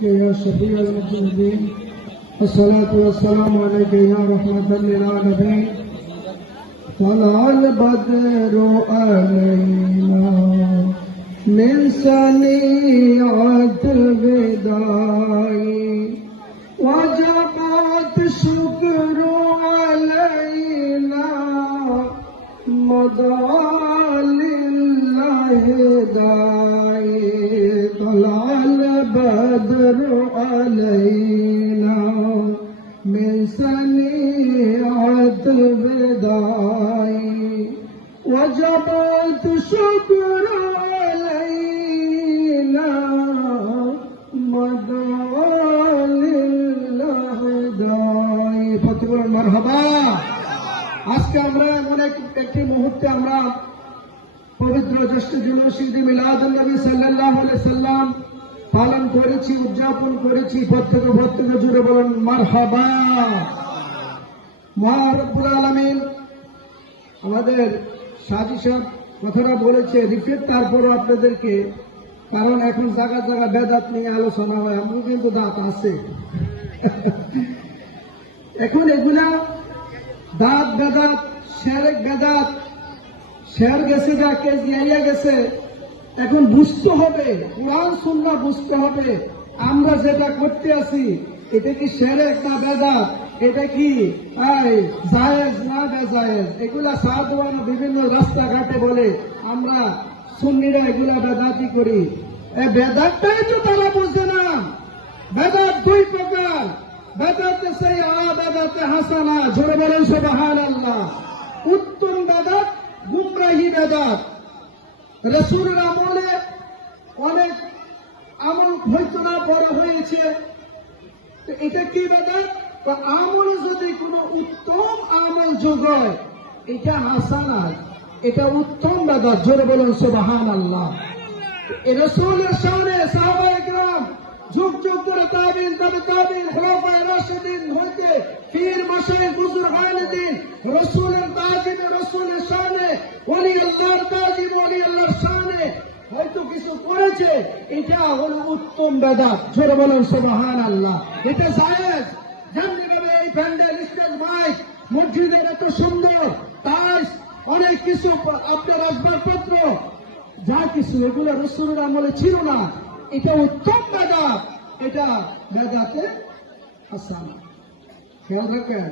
يا شفيع المذنبين والصلاة والسلام عليك يا رحمة للعالمين. طلع البدر علينا من سنيعة الوداع وجبت الشكر علينا مضى لله داعي. طلع البدر علينا من سنيعة الوداع وجبت الشكر علينا مضى لله داعي. فاتقوا مرحبا। আজকে আমরা এমন একটি মুহূর্তে আমরা পবিত্র জ্যেষ্ঠ জুলুস ঈদে মিলাদুন নবী সাল্লাল্লাহু আলাইহি সাল্লাম পালন করেছি, উদযাপন করেছি। প্রত্যেকে জুড়ে বলেন মারহাবা। মহান রব্বুল আলামিন আমাদের সাজি সাহেব কথাটা বলেছে রিফিট, তারপরও আপনাদেরকে, কারণ এখন জায়গা বেদাত নিয়ে আলোচনা হয়, আমার কিন্তু দাঁত আছে এখন এগুলা দাঁত বেদাত, শেরেক বেদাত, শের গেছে যা কেজিয়া গেছে। এখন বুঝতে হবে, কোরআন সুন্নাহ বুঝতে হবে, আমরা যেটা করতে আছি এটা কি শেরেক না বেদাত, এটা কি জায়েজ না বেজায়েজ। এগুলা সাধুয়ানো বিভিন্ন রাস্তাঘাটে বলে আমরা সুন্নিরা এগুলা বেদাতি করি। বেদাতটাই তো তারা বুঝে না। বেদাত দুই প্রকার, বেদাতে সাইয়্যা, বেদাতে হাসানা। জোরে বলেন সুবহানাল্লাহ। উত্তম বেদাত, গুমরাহি বেদাত। রাসূলের আমলে অনেক আমল হয়তো না বড় হয়েছে, এটা কি বেদাত? আমলে যদি কোনো উত্তম আমল যোগ হয় এটা হাসানা, এটা উত্তম বেদাত। জোরে বলেন সুবহানাল্লাহ। রাসূলের শানে সাহাবায়ে কেরাম যুগ যুগ ধরে তাবিঈন, তাবে তাবিঈন, খুলাফায়ে রাশিদিন হইতে পীর মাশায়েখ বুজুর্গ আলিদিন রাসূলের তাজিমে, রাসূলের শানে, ওলি আল্লাহর তাজিম, ওলি আল্লাহর শানে হয়তো কিছু করেছে, এটা হলো উত্তম বেদাত। জোরে বলেন সুবহানাল্লাহ। এটা জায়েজ। যেমনি ভাবে এই প্যান্ডেল, স্টেজ, মাইক, মসজিদের এত সুন্দর তাই অনেক কিছু আপনার আসবাবপত্র যা কিছু এগুলো রাসূলের আমলে ছিল না, এটা উত্তম বেদাত, এটা বেদাতে হাসানা। খেয়াল রাখেন,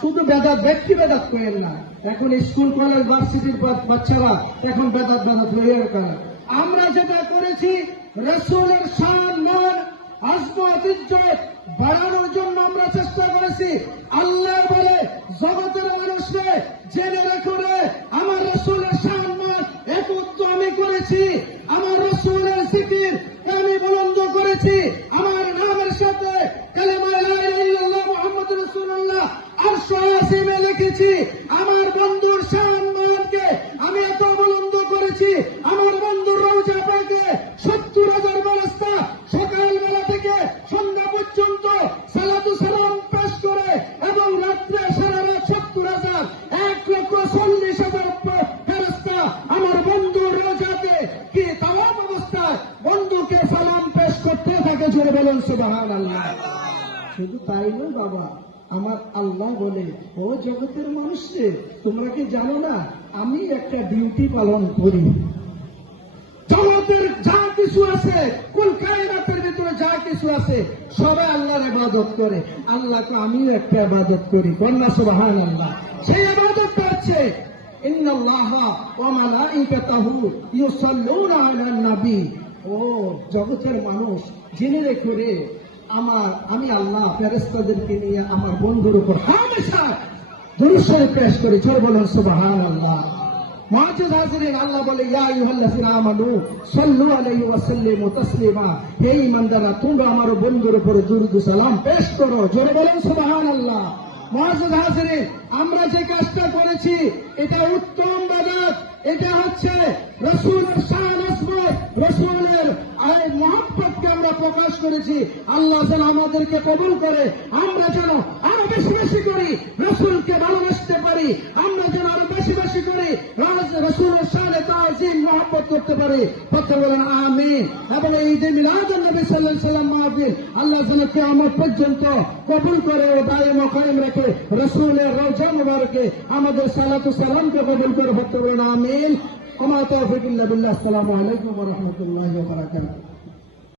শুধু বেদাত ব্যক্তি বেদাত করেন না। এখন স্কুল কলেজ ভার্সিটির বাচ্চারা এখন বেদাত হয়ে গেল। আমরা যেটা করেছি রাসূলের শান, মান, আজমত, ইজ্জত বাড়ানোর জন্য আমরা চেষ্টা করেছি। আল্লাহ বলে জগতের মানুষকে জেনে রেখো রে, আমার রাসূলের শান, মান একত্র আমি করেছি। আমার রাসূলের জিকির আমি বুলন্দ করেছি। আমার নামের সাথে কালেমা লা ইলাহা ইল্লাল্লাহ মুহাম্মাদুর রাসূলুল্লাহ আরশ আসিমে লিখেছি। আমার বন্ধুর শান, মানকে আমি এত বুলন্দ করেছি। আমার বন্ধুর রওজা পাকে ৭০,০০০ ফেরেশতা সকালবেলা থেকে সন্ধ্যা পর্যন্ত সালাতু সালাম পেশ করে, এবং রাত্রে সারা রাত ৭০,০০০, ১,৪০,০০০ ফেরেশতা আমার বন্ধুর রওজাতে কি তাওয়াফ অবস্থায় বন্ধুকে সালাম পেশ করতে থাকে। জোরে বলেন সুবহানাল্লাহ। শুধু তাই নয় বাবা, আমার আল্লাহ বলে ও জগতের মানুষকে তোমরা কি জানো না আমি একটা ডিউটি পালন করি। জগতের যা কিছু আছে, কুল কায়নাতের ভিতরে যা কিছু আছে সবাই আল্লাহর ইবাদত করে, আল্লাহকে আমিও একটা ইবাদত করি। কন্যা সুবহানাল্লাহ। সেই ইবাদতটা হচ্ছে ইন্নাল্লাহা ওয়া মালাইকাতাহু ইউসাল্লুনা আলান নবী। ও জগতের মানুষ জেনে রেখো রে, আমি আল্লাহ ফেরেশতাদেরকে নিয়ে আমার বন্ধুর উপর হামেশা দুরূদ শরীফ পেশ করি। জোরে বলেন সুবহানাল্লাহ। মুআজ্জিজ হাজিরিন, আল্লাহ বলে ইয়া আইয়ুহাল্লাযিনা আমানু সাল্লু আলাইহি ওয়া সাল্লিমু তাসলিমা। হে ঈমানদাররা, তোমরা আমার বন্ধুর উপর দুরূদ সালাম পেশ করো। জোরে বলেন সুবহানাল্লাহ। মুআজ্জিজ হাজিরিন, আমরা যে কাজটা করেছি এটা উত্তম বেদাত। এটা হচ্ছে রাসূলের শান, আজমত, রাসূলের মহব্বতকে আমরা প্রকাশ করেছি। আল্লাহ যেন আমাদেরকে কবুল করে, আমরা যেন আরো বেশি বেশি করি রাসূলকে ভালোবাসতে পারি, আমরা যেন আরো বেশি বেশি করি রাসূলের শানে তাজিম মহব্বত খেদমত করতে পারি। পক্ষে বলেন আমিন। এবং এই ঈদে মিলাদুন নবী সাল্লাল্লাহু আলাইহি ওয়াসাল্লাম মাহফিল আল্লাহ যেন কিয়ামত পর্যন্ত কবুল করে ও দায়েম ও কায়েম রেখে রাসূলের রওজা মুবারকে আমাদের সালাতু সালামকে কবুল করে। পক্ষে বলেন আমিন। ওয়া মা তাওফীক ইল্লা বিল্লাহ। আসসালামু আলাইকুম ওয়া রাহমাতুল্লাহি ওয়া বারাকাতুহু।